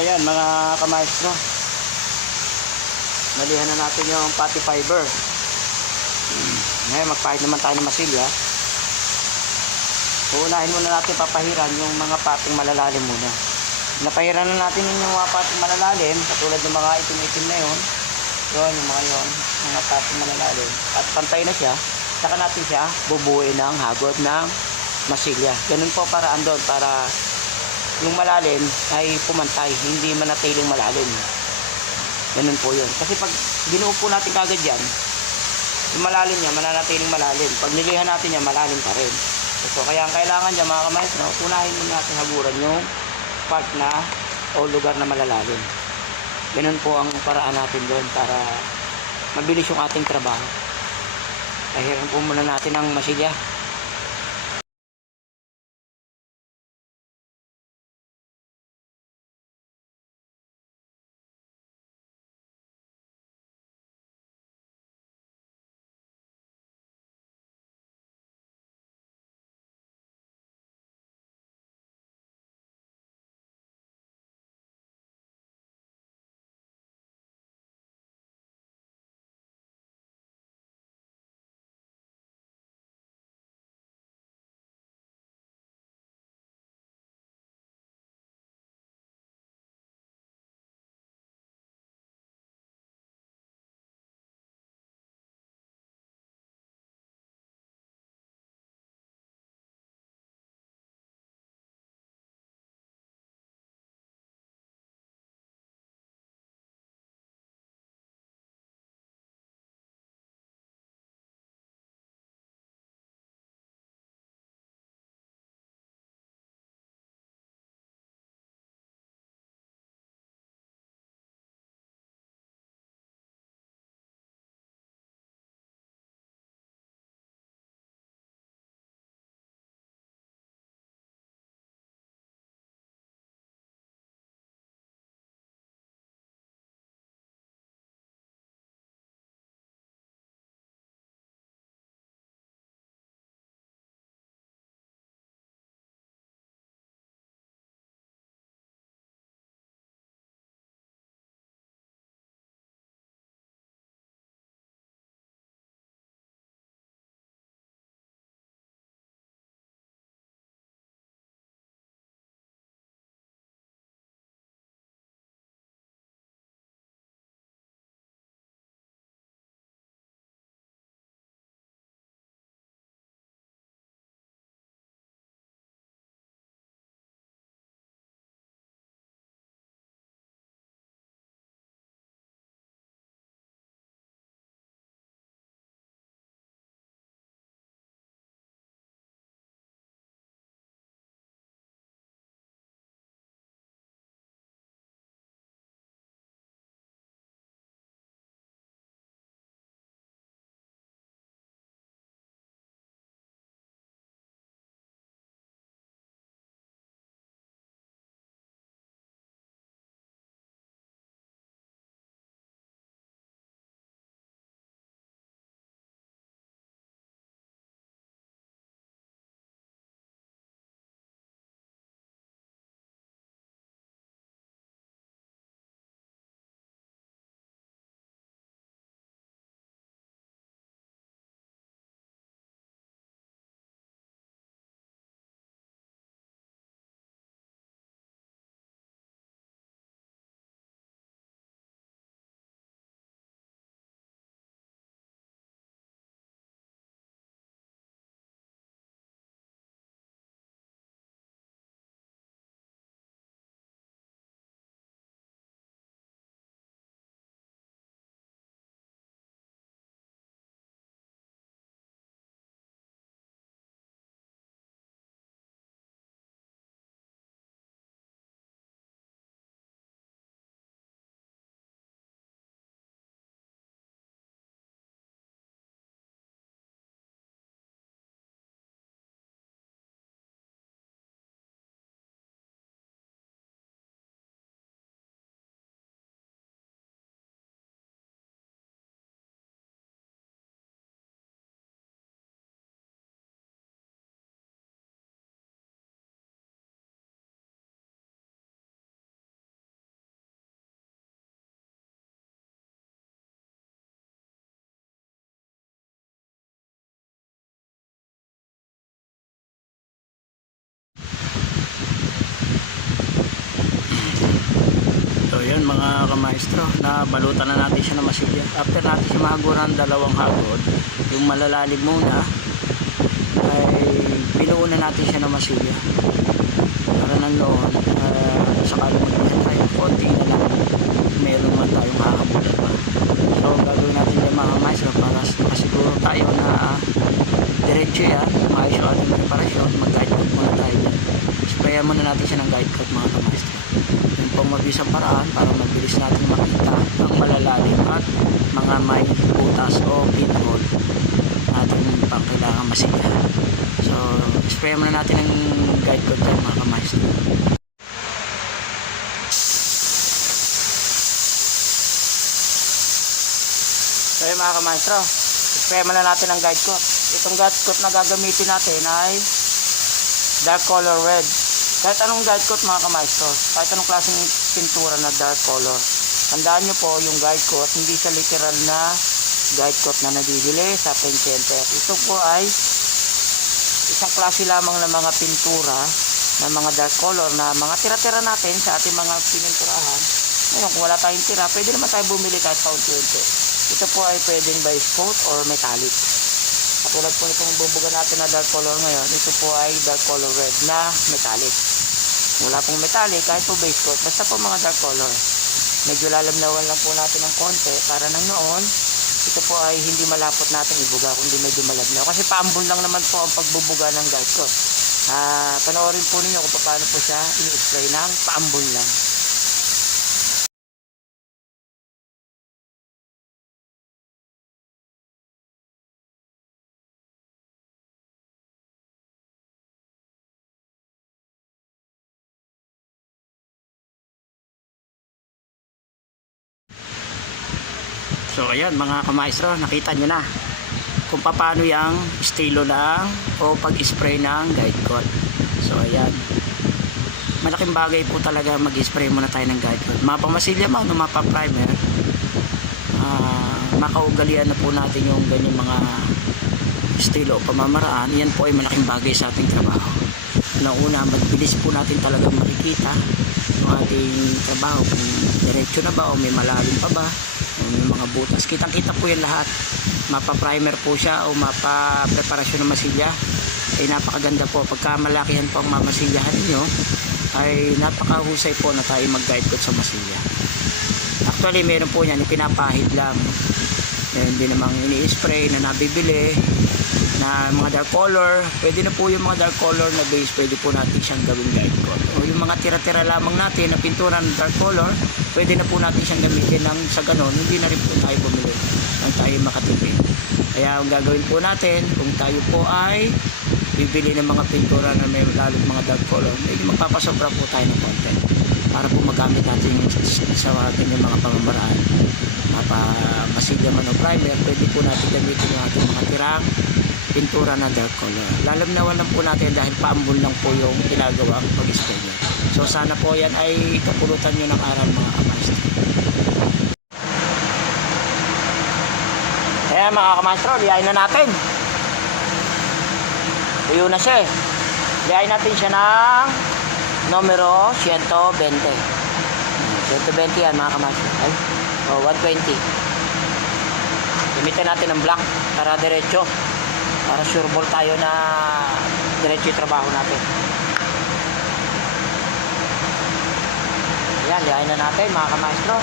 yan mga kamaestro. Nalihan na natin yung pati fiber. Ngayon magpahid naman tayo ng masilya. So unahin muna natin papahiran yung mga pating malalalim muna. Napahiran na natin yung mga pating malalalim, katulad ng mga itim-itim na yun. Yun, yung mga pating malalalim. At pantay na siya, saka natin siya bubuuin ng hagod ng masilya. Ganun po paraan doon para yung malalim ay pumantay, hindi manatiling malalim. Ganun po yun. Kasi pag binuo po natin kagad yan, yung malalim niya, mananatiling malalim. Pag nilihan natin yan, malalim pa rin. So, kaya ang kailangan niya mga kamaestro, unahin muna natin haguran yung part na o lugar na malalalim. Ganun po ang paraan natin doon para mabilis yung ating trabaho. Pahiran po muna natin ang masilya. mga kamaestro, na balutan na natin siya ng masilya. After natin siya mahaguran dalawang hagod, yung malalalim muna ay pinuuna natin siya ng masilya para nandoon sakali magbihan tayo konti na lang meron man tayong hahabulan pa. So gagawin natin yung mga kamaestro para makasiguro tayo na diretso yan, maayos yung ating preparasyon. Mag-guide coat muna tayo dyan. Sprayan muna natin siya ng guide coat mga kamaestro. Yung pong mabisang paraan para mabilis natin makita ang malalalim at mga may butas o pinhole natin pang kailangan masilya. So sprayan muna natin ang guide coat dyan mga kamaestro. So yun mga kamaestro, spray muna natin ang guide coat. Itong guide coat na gagamitin natin ay dark color red. Kahit anong guide coat mga kamaestro, kahit anong klaseng pintura na dark color. Tandaan nyo po yung guide coat, hindi sa literal na guide coat na nabibili sa paint center. Ito po ay isang klase lamang ng mga pintura na mga dark color na mga tira-tira natin sa ating mga pininturahan. Ngayon kung wala tayong tira, pwede naman tayo bumili kahit paunti-unti. Ito po ay pwedeng by spot or metallic. Katulad po itong bubuga natin na dark color ngayon, ito po ay dark color red na metallic. Wala pong metallic, kahit po base coat, basta po mga dark color. Medyo lalamnawan lang po natin ng konti para nang noon, ito po ay hindi malapot natin ibuga, kundi medyo malabnaw. Kasi paambon lang naman po ang pagbubuga ng guide coat. Panoorin po ninyo kung paano po siya ini-spray ng paambon lang. So ayan mga kamaestro, nakita nyo na kung paano yung estilo lang o pag-spray ng guide coat. So ayan, malaking bagay po talaga mag-spray muna tayo ng guide coat. Mapamasilya man o mapaprimer, makaugalian na po natin yung ganyan mga estilo o pamamaraan. Yan po ay malaking bagay sa ating trabaho. Una, magbilis po natin talagang makikita yung ating trabaho, kung diretso na ba o may malalim pa ba, yung mga butas, kitang kita po yan lahat. Mapa-primer po siya o mapa-preparasyon ng masilya ay napakaganda po. Pagka malakihan po ang mamasilyahan ninyo ay napakahusay po na tayo mag-guide coat sa masilya. Actually meron po yan, pinapahid lang, hindi namang ini-spray na nabibili na mga dark color. Pwede na po yung mga dark color na base, pwede po natin siyang gawing guide coat. O yung mga tira-tira lamang natin na pintura ng dark color, pwede na po natin siyang gamitin ng sa ganon, hindi na rin po tayo bumili nang tayo makatipid. Kaya ang gagawin po natin, kung tayo po ay bibili ng mga pintura na may lalong mga dark color, medyo magpapasobra po tayo ng konti para po magamit natin sa ating yung mga pamamaraan. Masilya man o primer, pwede po natin gamitin yung ating mga tirang pintura na dark color. Lalamnawan lang po natin dahil paambon lang po yung ginagawa pag-spray niya. So sana po yan ay kapulutan nyo ng aral mga kamaestro. Kaya mga kamaestro, liyain na natin. Tuyo na siya eh. Liyain natin siya ng numero 120. 120 yan mga kamaestro. Ay, 120. Gamitin natin ng black para diretso. Para sure ball tayo na diretso yung trabaho natin. Ayan, liyain na natin mga kamaestro.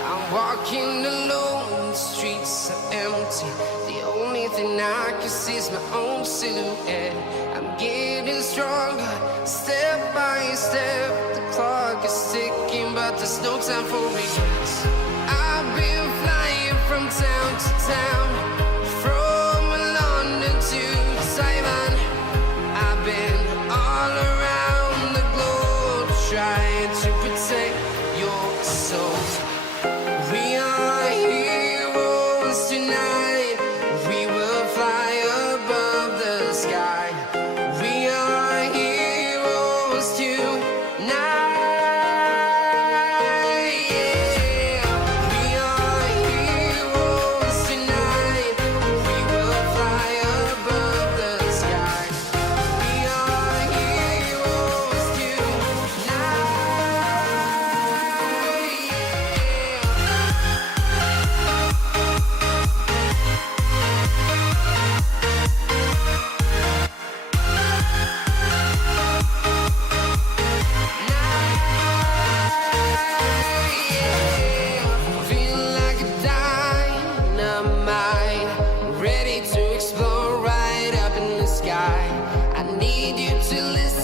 I'm walking alone, the streets are empty. The only thing I can see is my own silhouette. I'm getting stronger, step by step. The clock is ticking, but there's no time for regrets. I've been flying from town to town, from London to Taiwan. I've been all around the globe, trying to protect your soul. We are heroes tonight. We will fly above the sky. We are heroes tonight. Yeah. We are heroes tonight. I need you to listen.